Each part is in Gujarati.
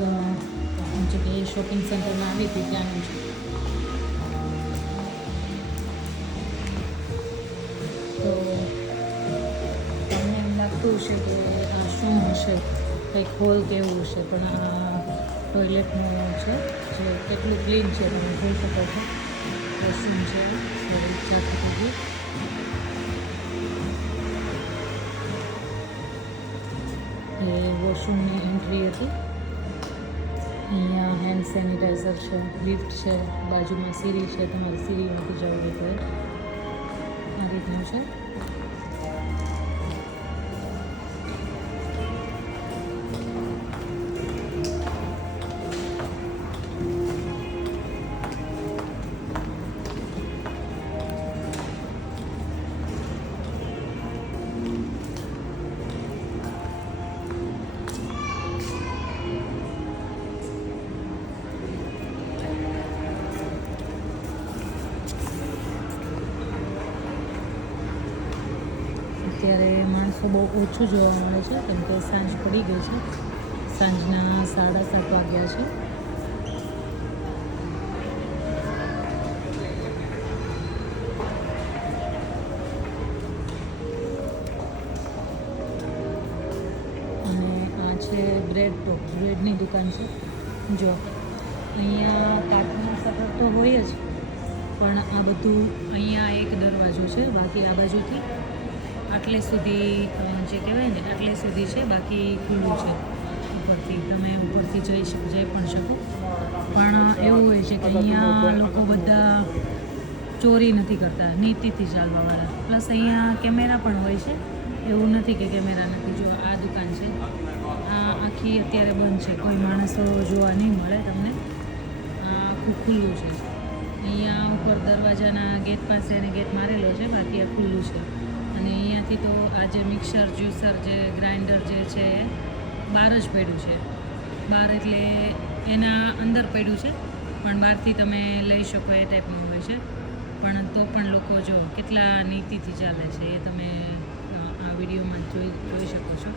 અ, જગ્યાએ શોપિંગ સેન્ટરમાં આવી હતી ત્યાંનું છે. તો તમને એમ લાગતું હશે કે આ શું હશે? કંઈક હોલ કેવું હશે? પણ આ ટોયલેટનું છે જે કેટલું ક્લીન છે તમે જોઈ શકો છો. વોશરૂમ છે? ઈચ્છા થતી હતી. એ વોશરૂમની એન્ટ્રી હતી. અહીંયા હેન્ડ સેનિટાઈઝર છે લિફ્ટ છે, બાજુમાં સીરી છે, તમારે સીરીમાંથી જવું હોય તો આ રીતનું છે. અત્યારે બહુ ઓછું જોવા મળે છે, કેમ કે સાંજ પડી ગઈ છે. સાંજના સાડા સાત વાગ્યા છે. અને આ છે બ્રેડ ટોપ, બ્રેડની દુકાન છે. જો, અહીંયા કાચનું સફર તો હોય જ, પણ આ બધું અહીંયા એક દરવાજો છે, બાકી આ બાજુથી આટલે સુધી જે કહેવાય ને, આટલે સુધી છે, બાકી ખુલ્લું છે. ઉપરથી તમે ઉપરથી જઈ જઈ પણ શકો. પણ એવું હોય છે કે અહીંયા લોકો બધા ચોરી નથી કરતા, નીતિથી ચાલવાવાળા. પ્લસ અહીંયા કેમેરા પણ હોય છે. એવું નથી કે કેમેરા નથી. જો આ દુકાન છે, આ આખી અત્યારે બંધ છે. કોઈ માણસો જોવા નહીં મળે તમને. આખું ખુલ્લું છે. અહીંયા ઉપર દરવાજાના ગેટ પાસે અને ગેટ મારેલો છે, બાકી આ ખુલ્લું છે. અને અહીંયાથી તો આ જે મિક્સર જ્યુસર જે ગ્રાઇન્ડર જે છે બહાર જ પડ્યું છે. બહાર એટલે એના અંદર પડ્યું છે, પણ બહારથી તમે લઈ શકો એ ટાઈપનું હોય છે. પણ તો પણ લોકો જો કેટલા નીતિથી ચાલે છે એ તમે આ વિડીયોમાં જોઈ જોઈ શકો છો.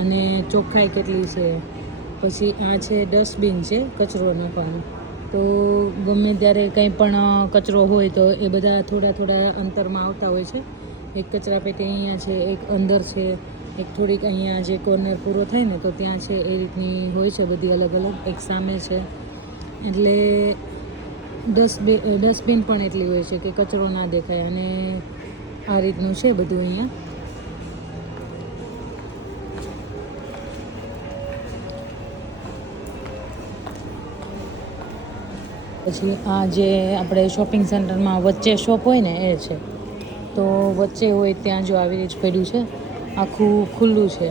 અને ચોખ્ખાઈ કેટલી છે? પછી આ છે ડસ્ટબિન છે, કચરો નાખવાનો. તો ગમે ત્યારે કંઈ પણ કચરો હોય તો એ બધા થોડા થોડા અંતરમાં આવતા હોય છે. એક કચરા પેટી અહીંયા છે, એક અંદર છે, એક થોડીક અહીંયા જે કોર્નર પૂરો થાય ને તો ત્યાં છે, એ રીતની હોય છે બધી અલગ અલગ, એક સામે છે. એટલે ડસ્ટબિન ડસ્ટબિન પણ એટલી હોય છે કે કચરો ના દેખાય અને આ રીતનું છે બધું અહીંયા. પછી આ જે આપણે શોપિંગ સેન્ટરમાં વચ્ચે શોપ હોય ને, એ છે. તો વચ્ચે હોય ત્યાં જો આવી રીતે પડ્યું છે, આખું ખુલ્લું છે.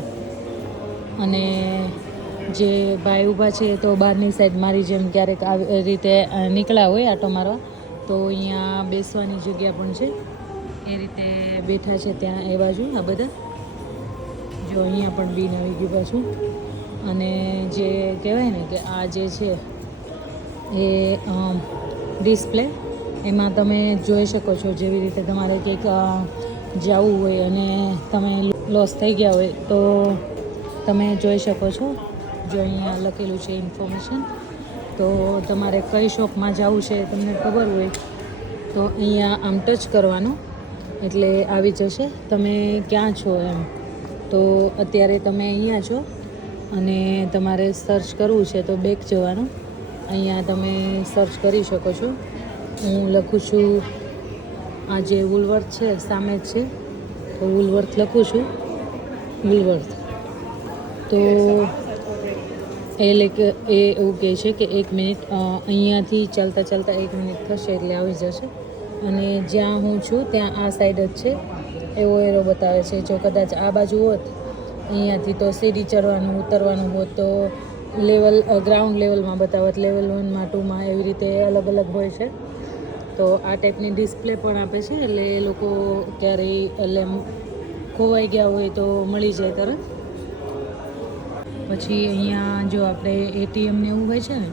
અને જે ભાઈ ઊભા છે એ તો બહારની સાઈડ મારી જેમ ક્યારેક આવી રીતે નીકળ્યા હોય આટો મારવા, તો અહીંયા બેસવાની જગ્યા પણ છે. એ રીતે બેઠા છે ત્યાં એ બાજુ, આ બધા. જો અહીંયા પણ બીન આવી ગયું પાછું. અને જે કહેવાય ને કે આ જે છે, એ ડિસ્પ્લે એમાં તમે જોઈ શકો છો જેવી રીતે તમારે કંઈક જવું હોય અને તમે લોસ થઈ ગયા હોય તો તમે જોઈ શકો છો. જો અહીંયા લખેલું છે ઇન્ફોર્મેશન તો તમારે કઈ શોપમાં જવું છે તમને ખબર હોય તો અહીંયા આમ ટચ કરવાનું. એટલે આવી જશે. તમે ક્યાં છો એમ. તો અત્યારે તમે અહીંયા છો અને તમારે સર્ચ કરવું છે તો બેક જવાનું. અહીંયા તમે સર્ચ કરી શકો છો. હું લખું છું આ જે વુલવર્થ છે, સામે છે, તો વુલવર્થ લખું છું વુલવર્થ તો એ લેક એ એવું કહે છે કે એક મિનિટ અહીંયાથી ચાલતા ચાલતા એક મિનિટ થશે એટલે આવી જશે. અને જ્યાં હું છું, ત્યાં આ સાઈડ જ છે. એવો એરો બતાવે છે, જો કદાચ આ બાજુ હોત, અહીંયાથી તો સીડી ચડવાનું, ઉતરવાનું હોત, તો લેવલ ગ્રાઉન્ડ લેવલમાં બતાવત લેવલ વનમાં ટુમાં એવી રીતે અલગ અલગ હોય છે. તો આ ટાઈપની ડિસ્પ્લે પણ આપે છે, એટલે એ લોકો ક્યારેય એટલે ખોવાઈ ગયા હોય તો મળી જાય તરત. પછી અહીંયા જો આપણે એટીએમ ને એવું હોય છે ને,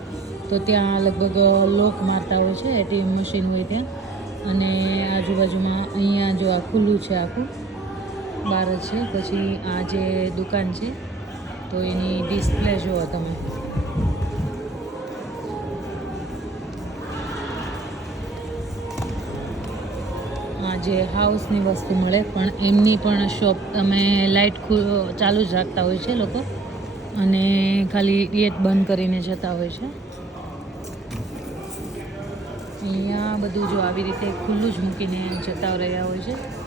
તો ત્યાં લગભગ લોક મારતા હોય છે એટીએમ મશીન હોય ત્યાં. અને આજુબાજુમાં અહીંયા જો આ ખુલ્લું છે આખું બહાર જ છે. પછી આ જે દુકાન છે, તો એની ડિસ્પ્લે જુઓ તમે. જે હાઉસની વસ્તુ મળે, પણ એમની પણ શોપ તમે લાઇટ ચાલુ જ રાખતા હોય છે લોકો. અને ખાલી ગેટ બંધ કરીને જતા હોય છે. અહીંયા બધું જો આવી રીતે ખુલ્લું જ મૂકીને જતા રહ્યા હોય છે.